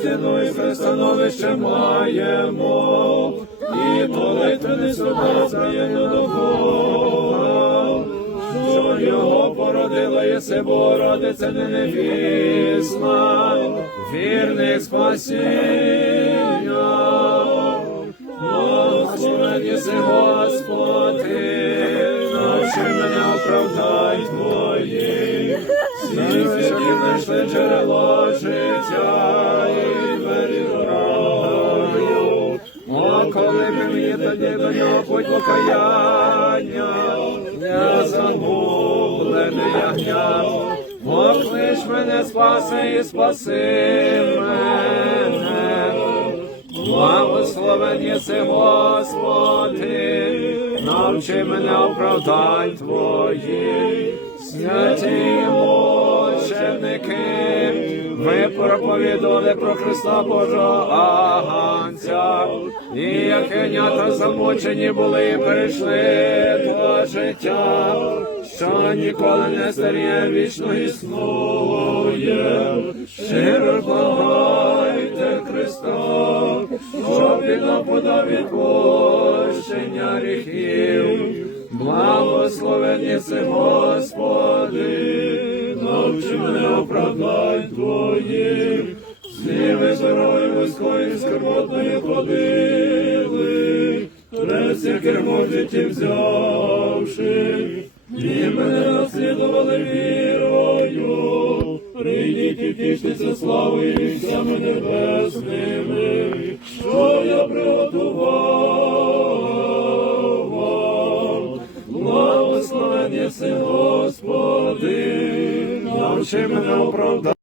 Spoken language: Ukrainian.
істину і пристановище маємо, і молитви не субознаємо до Бога, що його породила єси Богородиця не невісна, вірних спасіння. Благословен єси Господи, навчи мене оправдай Твої, всі святі знайшли життя і двері до. О, коли мені тоді до нього покаяння, я загублений ягня, поклич мене, спаси і спаси мене. Благословен єси, Господи, навчи мене оправдань Твої, святі мученики, ви проповідали про Христа Божого Аганця, і як ягнята замучені були і перейшли до життя, що ніколи не старіє, вічно існує, щиро благайте Христа, щоб він нам подав відпущення гріхів. Благословен єси, Господи, навчи мене оправдай Твоїх, зніми здоров'я вузької скорботної ходили, Хрест, який в взявши, і мене наслідували вірою, прийдіть і тішніться славою і вісями небесними, що я приготував Єси, Господи, навчи мене оправдати.